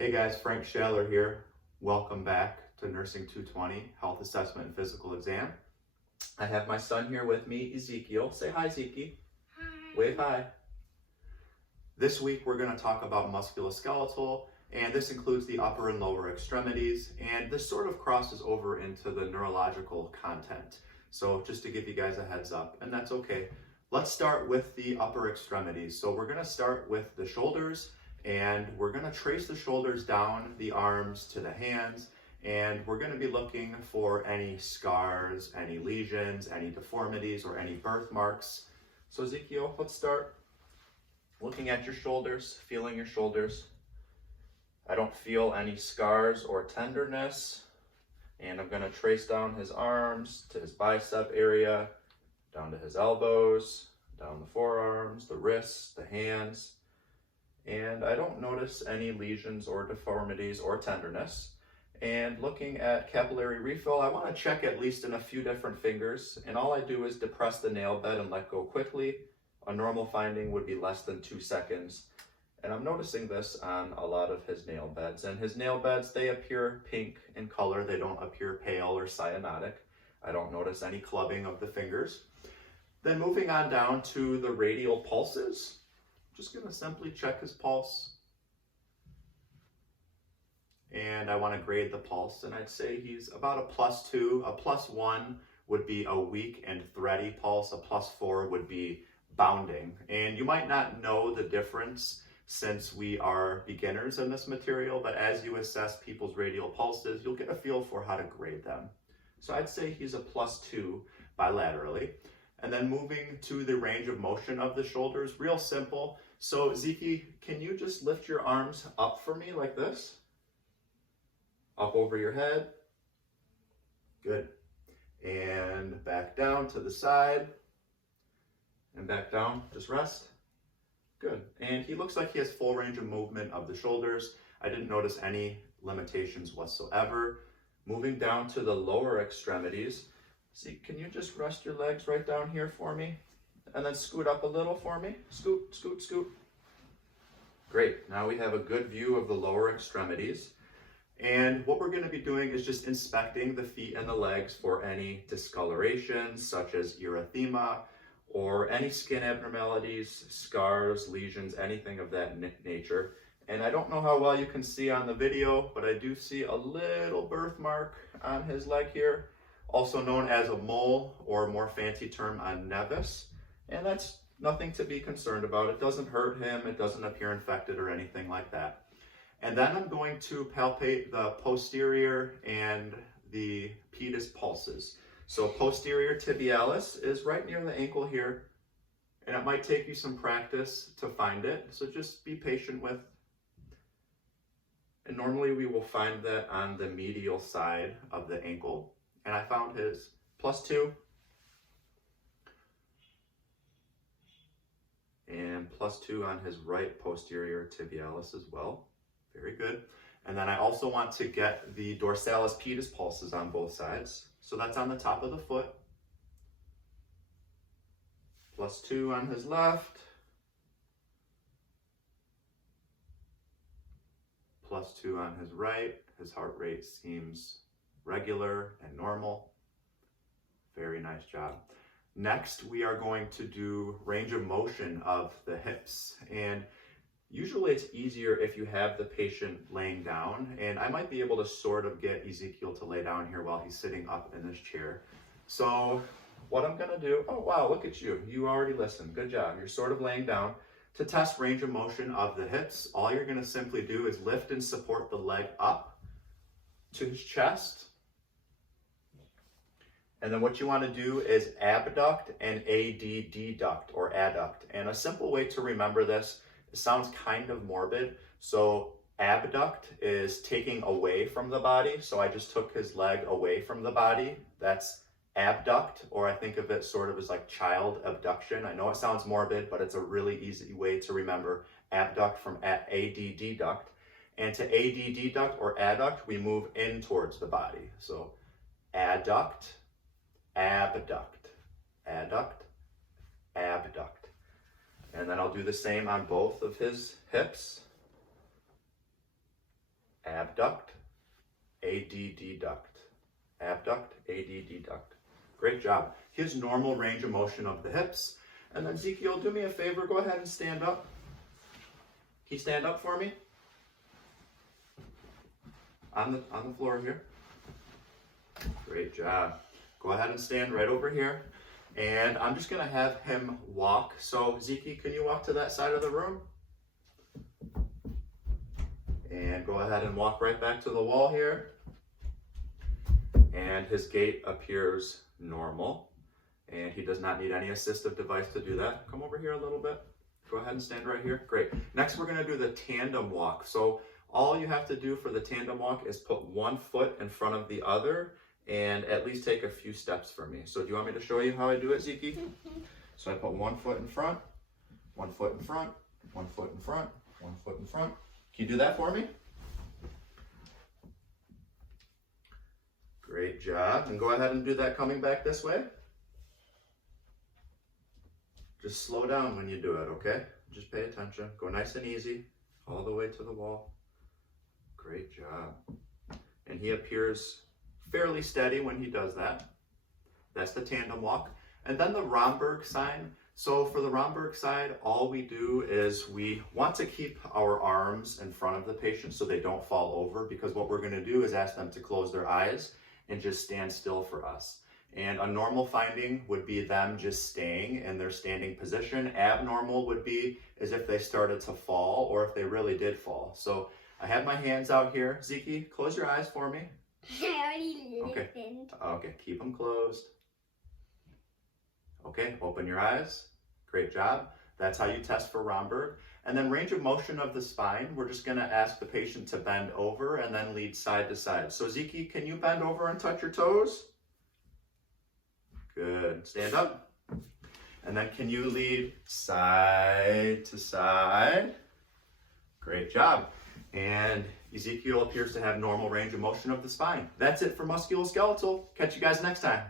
Hey guys, Frank Schaller here. Welcome back to Nursing 220, Health Assessment and Physical Exam. I have my son here with me, Ezekiel. Say hi, Zeke. Hi. Wave hi. This week we're going to talk about musculoskeletal, and this includes the upper and lower extremities, and this sort of crosses over into the neurological content. So just to give you guys a heads up, and that's okay. Let's start with the upper extremities. So we're going to start with the shoulders, and we're going to trace the shoulders down the arms to the hands, and we're going to be looking for any scars, any lesions, any deformities, or any birthmarks. So Ezekiel, let's start looking at your shoulders, feeling your shoulders. I don't feel any scars or tenderness, and I'm going to trace down his arms to his bicep area, down to his elbows, down the forearms, the wrists, the hands. And I don't notice any lesions or deformities or tenderness. And looking at capillary refill, I want to check at least in a few different fingers. And all I do is depress the nail bed and let go quickly. A normal finding would be less than 2 seconds. And I'm noticing this on a lot of his nail beds. And his nail beds, they appear pink in color. They don't appear pale or cyanotic. I don't notice any clubbing of the fingers. Then moving on down to the radial pulses. Just going to simply check his pulse, and I want to grade the pulse, and I'd say he's about a +2. A +1 would be a weak and thready pulse. A +4 would be bounding, and you might not know the difference since we are beginners in this material, but as you assess people's radial pulses, you'll get a feel for how to grade them. So I'd say he's a +2 bilaterally. And then moving to the range of motion of the shoulders, real simple. So Zeke, can you just lift your arms up for me like this? Up over your head. Good. And back down to the side. And back down, just rest. Good. And he looks like he has full range of movement of the shoulders. I didn't notice any limitations whatsoever. Moving down to the lower extremities. See, can you just rest your legs right down here for me? And then scoot up a little for me. Scoot, scoot, scoot. Great. Now we have a good view of the lower extremities. And what we're going to be doing is just inspecting the feet and the legs for any discolorations, such as erythema, or any skin abnormalities, scars, lesions, anything of that nature. And I don't know how well you can see on the video, but I do see a little birthmark on his leg here, also known as a mole, or a more fancy term, a nevus. And that's nothing to be concerned about. It doesn't hurt him. It doesn't appear infected or anything like that. And then I'm going to palpate the posterior and the pedis pulses. So posterior tibialis is right near the ankle here, and it might take you some practice to find it. So just be patient with. And normally we will find that on the medial side of the ankle. And I found his +2 and +2 on his right posterior tibialis as well. Very good. And then I also want to get the dorsalis pedis pulses on both sides. So that's on the top of the foot. +2 on his left. +2 on his right. His heart rate seems regular and normal. Very nice job. Next, we are going to do range of motion of the hips. And usually it's easier if you have the patient laying down. And I might be able to sort of get Ezekiel to lay down here while he's sitting up in this chair. So what I'm going to do, oh wow, look at you. You already listened. Good job. You're sort of laying down. To test range of motion of the hips, all you're going to simply do is lift and support the leg up to his chest. And then what you want to do is abduct and adduct, or adduct. And a simple way to remember this, it sounds kind of morbid. So abduct is taking away from the body. So I just took his leg away from the body. That's abduct, or I think of it sort of as like child abduction. I know it sounds morbid, but it's a really easy way to remember. Abduct from adduct. And to adduct or adduct, we move in towards the body. So adduct, abduct, adduct, abduct. And then I'll do the same on both of his hips. abduct, AD deduct. Abduct, AD deduct. Great job. His normal range of motion of the hips. And then Ezekiel, do me a favor, go ahead and stand up. Can you stand up for me? On the floor here. Great job. Go ahead and stand right over here. And I'm just going to have him walk. So Ezekiel, can you walk to that side of the room? And go ahead and walk right back to the wall here. And his gait appears normal. And he does not need any assistive device to do that. Come over here a little bit. Go ahead and stand right here. Great. Next, we're going to do the tandem walk. So all you have to do for the tandem walk is put one foot in front of the other and at least take a few steps for me. So do you want me to show you how I do it, Zeke? So I put 1 foot in front, 1 foot in front, 1 foot in front, 1 foot in front. Can you do that for me? Great job. And go ahead and do that coming back this way. Just slow down when you do it, okay? Just pay attention. Go nice and easy, all the way to the wall. Great job. And he appears fairly steady when he does that. That's the tandem walk. And then the Romberg sign. So for the Romberg side, all we do is we want to keep our arms in front of the patient so they don't fall over, because what we're going to do is ask them to close their eyes and just stand still for us. And a normal finding would be them just staying in their standing position. Abnormal would be as if they started to fall or if they really did fall. So I have my hands out here. Zeke, close your eyes for me. I already Okay. listened. Okay, keep them closed. Okay, open your eyes. Great job. That's how you test for Romberg. And then range of motion of the spine, we're just going to ask the patient to bend over and then lead side to side. So Zeke, can you bend over and touch your toes? Good. Stand up. And then can you lead side to side? Great job. And Ezekiel appears to have normal range of motion of the spine. That's it for musculoskeletal. Catch you guys next time.